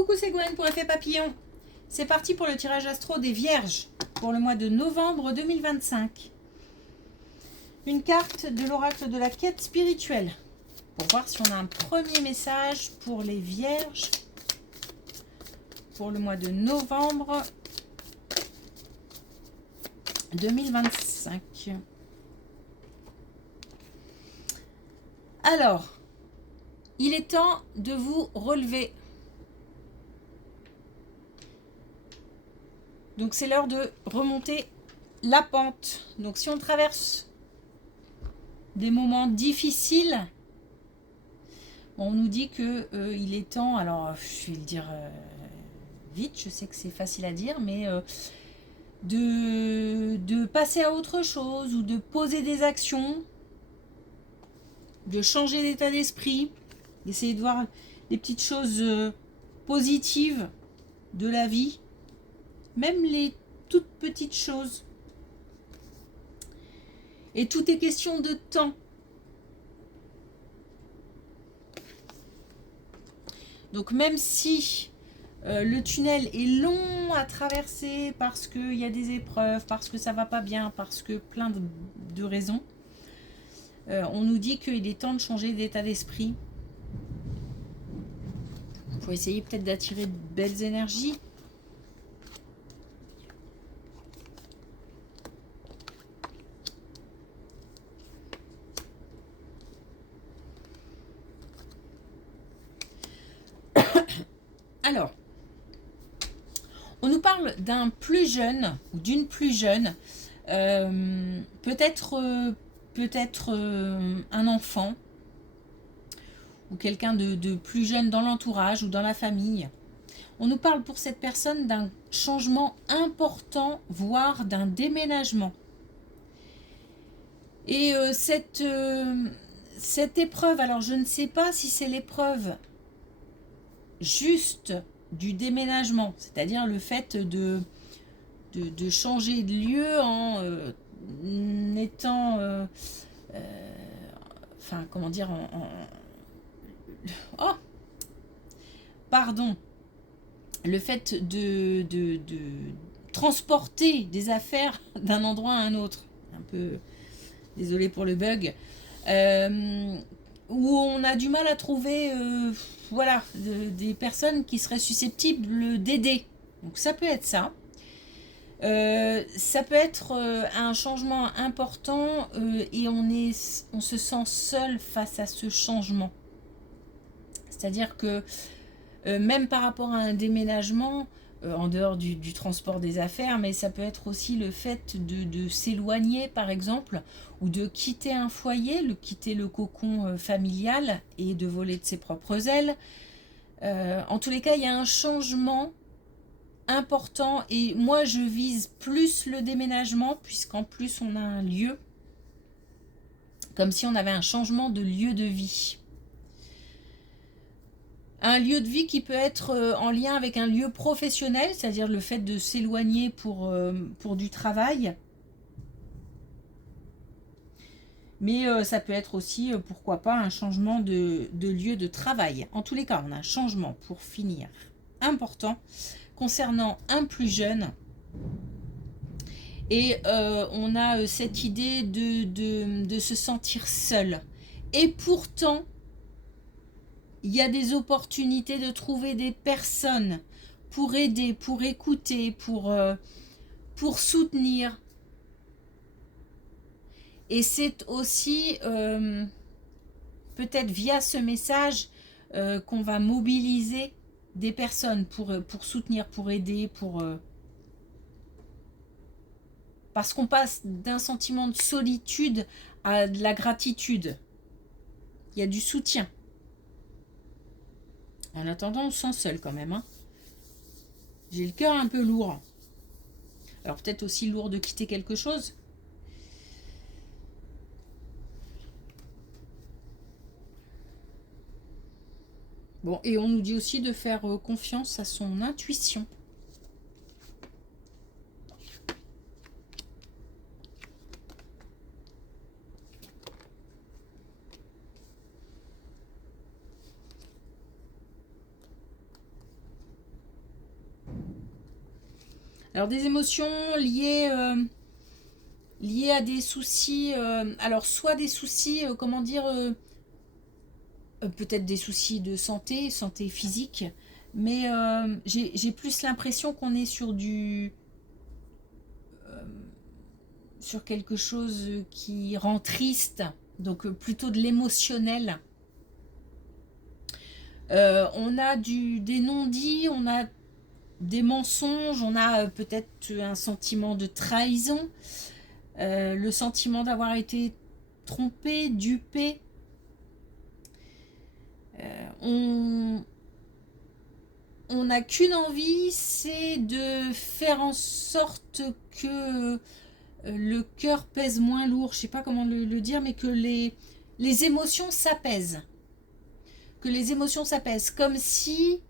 Coucou, c'est Gwen pour Effet Papillon. C'est parti pour le tirage astro des Vierges pour le mois de novembre 2025. Une carte de l'oracle de la quête spirituelle pour voir si on a un premier message pour les Vierges pour le mois de novembre 2025. Alors, il est temps de vous relever. Donc c'est l'heure de remonter la pente. Donc si on traverse des moments difficiles, on nous dit que il est temps, alors je vais le dire vite, je sais que c'est facile à dire, mais de passer à autre chose ou de poser des actions, de changer d'état d'esprit, d'essayer de voir les petites choses positives de la vie, même les toutes petites choses. Et tout est question de temps. Donc même si le tunnel est long à traverser parce qu'il y a des épreuves, parce que ça va pas bien, parce que plein de raisons, on nous dit qu'il est temps de changer d'état d'esprit. Il faut essayer peut-être d'attirer de belles énergies. Alors, on nous parle d'un plus jeune ou d'une plus jeune, peut-être un enfant ou quelqu'un de plus jeune dans l'entourage ou dans la famille. On nous parle pour cette personne d'un changement important, voire d'un déménagement. Et cette épreuve, alors je ne sais pas si c'est l'épreuve juste du déménagement, c'est-à-dire le fait de changer de lieu en étant enfin comment dire oh pardon, le fait de transporter des affaires d'un endroit à un autre, un peu désolé pour le bug, où on a du mal à trouver voilà, des personnes qui seraient susceptibles d'aider. Donc ça peut être ça. Ça peut être un changement important et on se sent seul face à ce changement. C'est-à-dire que même par rapport à un déménagement, en dehors du transport des affaires, mais ça peut être aussi le fait de s'éloigner par exemple, ou de quitter un foyer, quitter le cocon familial et de voler de ses propres ailes. En tous les cas, il y a un changement important et moi je vise plus le déménagement puisqu'en plus on a un lieu, comme si on avait un changement de lieu de vie. Un lieu de vie qui peut être en lien avec un lieu professionnel, c'est-à-dire le fait de s'éloigner pour du travail. Mais ça peut être aussi, pourquoi pas, un changement de lieu de travail. En tous les cas, on a un changement, pour finir, important concernant un plus jeune. Et on a cette idée de se sentir seul. Et pourtant, il y a des opportunités de trouver des personnes pour aider, pour écouter, pour soutenir. Et c'est aussi peut-être via ce message qu'on va mobiliser des personnes pour soutenir, pour aider, parce qu'on passe d'un sentiment de solitude à de la gratitude. Il y a du soutien. En attendant, on se sent seul quand même. Hein. J'ai le cœur un peu lourd. Alors peut-être aussi lourd de quitter quelque chose. Bon, et on nous dit aussi de faire confiance à son intuition. Alors des émotions liées à des soucis, alors soit des soucis, comment dire, peut-être des soucis de santé physique, mais j'ai plus l'impression qu'on est sur quelque chose qui rend triste, donc plutôt de l'émotionnel. On a des non-dits, on a des mensonges, on a peut-être un sentiment de trahison, le sentiment d'avoir été trompé, dupé. On n'a qu'une envie, c'est de faire en sorte que le cœur pèse moins lourd. Je ne sais pas comment le dire, mais que les émotions s'apaisent. Que les émotions s'apaisent. Comme si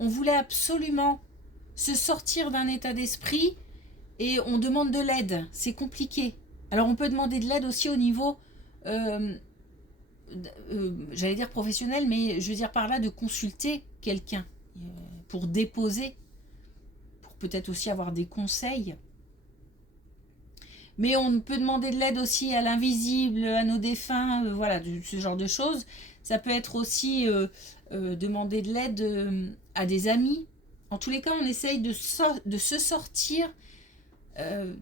on voulait absolument se sortir d'un état d'esprit et on demande de l'aide. C'est compliqué. Alors on peut demander de l'aide aussi au niveau, j'allais dire professionnel, mais je veux dire par là de consulter quelqu'un pour déposer, pour peut-être aussi avoir des conseils. Mais on peut demander de l'aide aussi à l'invisible, à nos défunts, voilà, ce genre de choses. Ça peut être aussi demander de l'aide à des amis. En tous les cas, on essaye de se sortir. Ben,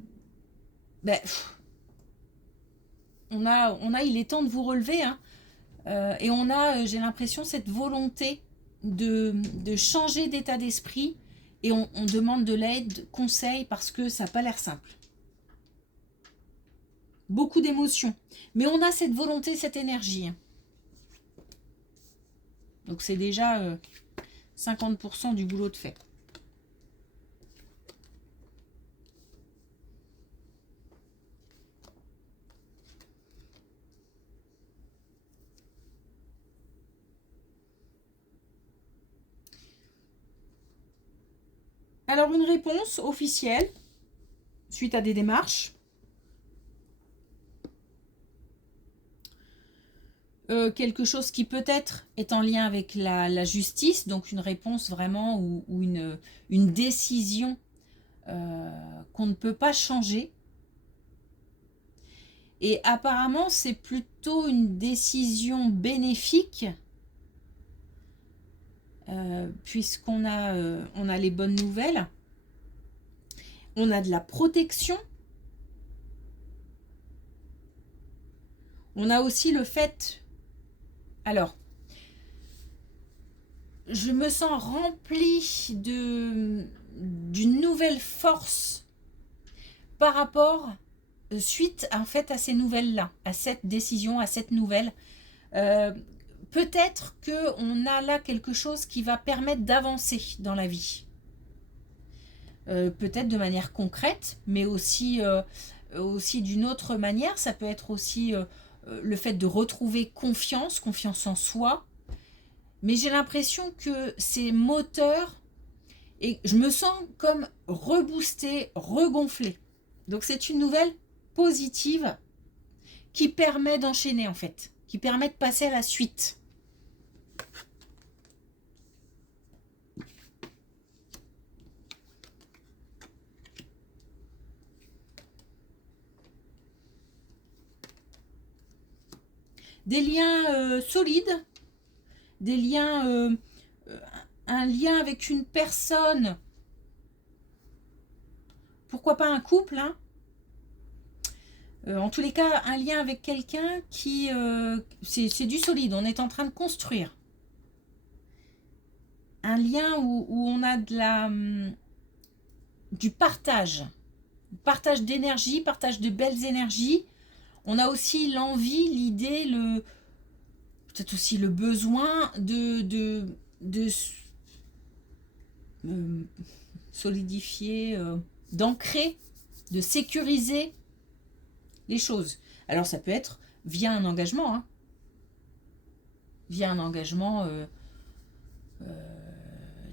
il est temps de vous relever, hein. Et on a, j'ai l'impression, cette volonté de changer d'état d'esprit. Et on demande de l'aide, conseil, parce que ça n'a pas l'air simple. Beaucoup d'émotions. Mais on a cette volonté, cette énergie. Donc c'est déjà 50% du boulot de fait. Alors une réponse officielle, suite à des démarches. Quelque chose qui peut-être est en lien avec la justice, donc une réponse vraiment ou une décision qu'on ne peut pas changer. Et apparemment, c'est plutôt une décision bénéfique, puisqu'on a les bonnes nouvelles. On a de la protection. On a aussi le fait... Alors, je me sens remplie d'une nouvelle force par rapport, suite en fait à ces nouvelles-là, à cette décision, à cette nouvelle. Peut-être qu'on a là quelque chose qui va permettre d'avancer dans la vie. Peut-être de manière concrète, mais aussi d'une autre manière. Ça peut être aussi le fait de retrouver confiance en soi. Mais j'ai l'impression que c'est moteur et je me sens comme reboostée, regonflée. Donc c'est une nouvelle positive qui permet d'enchaîner en fait, qui permet de passer à la suite. Des liens solides, des liens, un lien avec une personne, pourquoi pas un couple, hein. En tous les cas, un lien avec quelqu'un qui... c'est du solide, on est en train de construire. Un lien où on a du partage d'énergie, partage de belles énergies. On a aussi l'envie, l'idée, peut-être aussi le besoin de solidifier, d'ancrer, de sécuriser les choses. Alors ça peut être via un engagement, hein. Via un engagement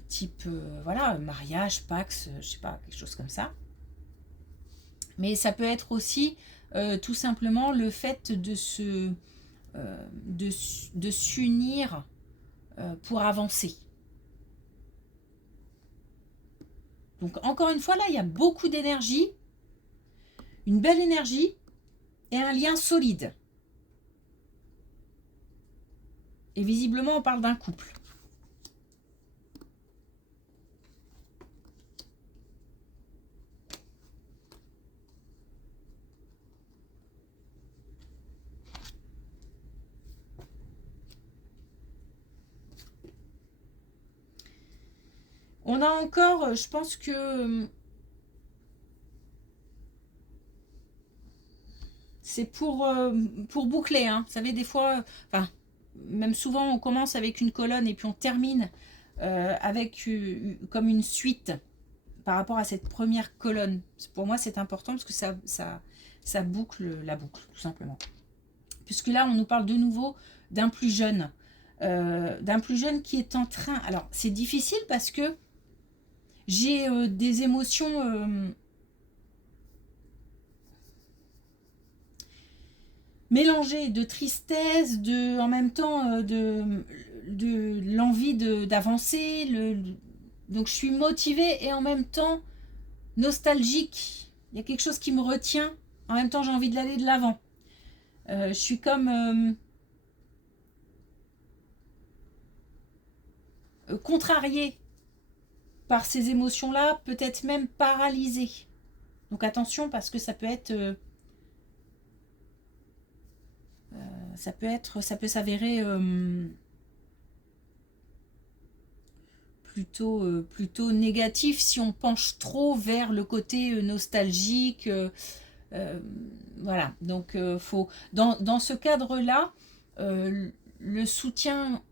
type voilà, mariage, Pax, je sais pas, quelque chose comme ça. Mais ça peut être aussi tout simplement le fait de s'unir pour avancer. Donc encore une fois, là, il y a beaucoup d'énergie, une belle énergie et un lien solide. Et visiblement, on parle d'un couple. On a encore, je pense que c'est pour boucler. Hein. Vous savez, des fois, enfin, même souvent, on commence avec une colonne et puis on termine avec comme une suite par rapport à cette première colonne. Pour moi, c'est important parce que ça boucle la boucle, tout simplement. Puisque là, on nous parle de nouveau d'un plus jeune. D'un plus jeune qui est en train... Alors, c'est difficile parce que j'ai des émotions mélangées de tristesse, en même temps de l'envie d'avancer. Donc je suis motivée et en même temps nostalgique. Il y a quelque chose qui me retient. En même temps, j'ai envie d'aller de l'avant. Je suis comme contrariée par ces émotions-là, peut-être même paralysée. Donc attention parce que ça peut s'avérer plutôt négatif si on penche trop vers le côté nostalgique. Voilà, donc faut dans ce cadre-là, le soutien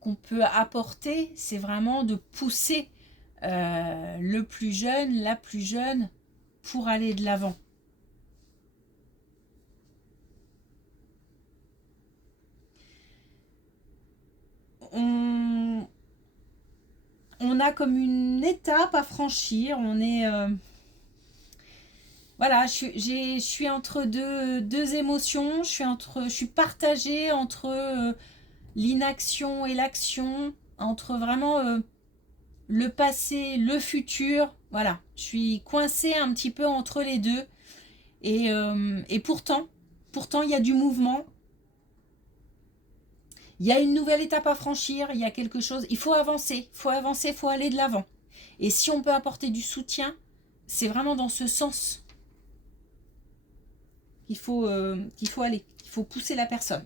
qu'on peut apporter, c'est vraiment de pousser le plus jeune, la plus jeune, pour aller de l'avant. On a comme une étape à franchir. On est voilà, je suis entre deux émotions. Je suis partagée entre l'inaction et l'action, entre vraiment le passé, le futur. Voilà, je suis coincée un petit peu entre les deux. Et pourtant, il y a du mouvement. Il y a une nouvelle étape à franchir, il y a quelque chose. Il faut avancer, il faut aller de l'avant. Et si on peut apporter du soutien, c'est vraiment dans ce sens qu'il faut aller. Il faut pousser la personne.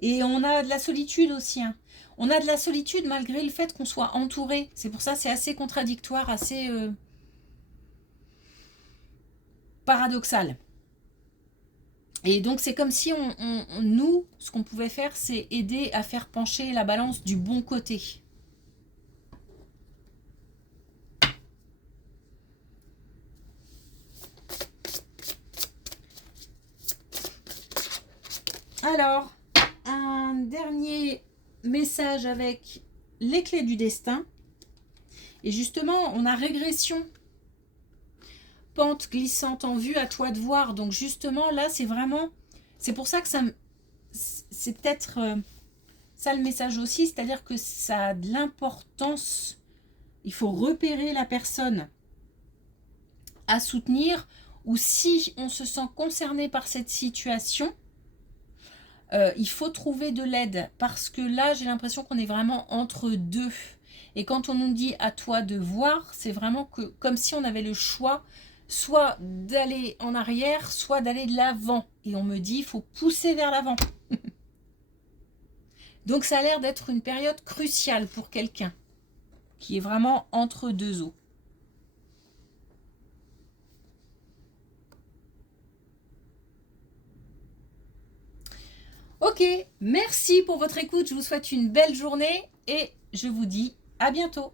Et on a de la solitude aussi. Hein. On a de la solitude malgré le fait qu'on soit entouré. C'est pour ça c'est assez contradictoire, assez paradoxal. Et donc c'est comme si nous, ce qu'on pouvait faire, c'est aider à faire pencher la balance du bon côté. Alors, un dernier message avec les clés du destin. Et justement, on a régression. Pente glissante en vue, à toi de voir. Donc justement, là, c'est vraiment... C'est pour ça que c'est peut-être ça le message aussi. C'est-à-dire que ça a de l'importance. Il faut repérer la personne à soutenir. Ou si on se sent concerné par cette situation... il faut trouver de l'aide parce que là j'ai l'impression qu'on est vraiment entre deux et quand on nous dit à toi de voir, c'est vraiment que comme si on avait le choix soit d'aller en arrière soit d'aller de l'avant et on me dit il faut pousser vers l'avant. Donc ça a l'air d'être une période cruciale pour quelqu'un qui est vraiment entre deux eaux. Ok, merci pour votre écoute, je vous souhaite une belle journée et je vous dis à bientôt.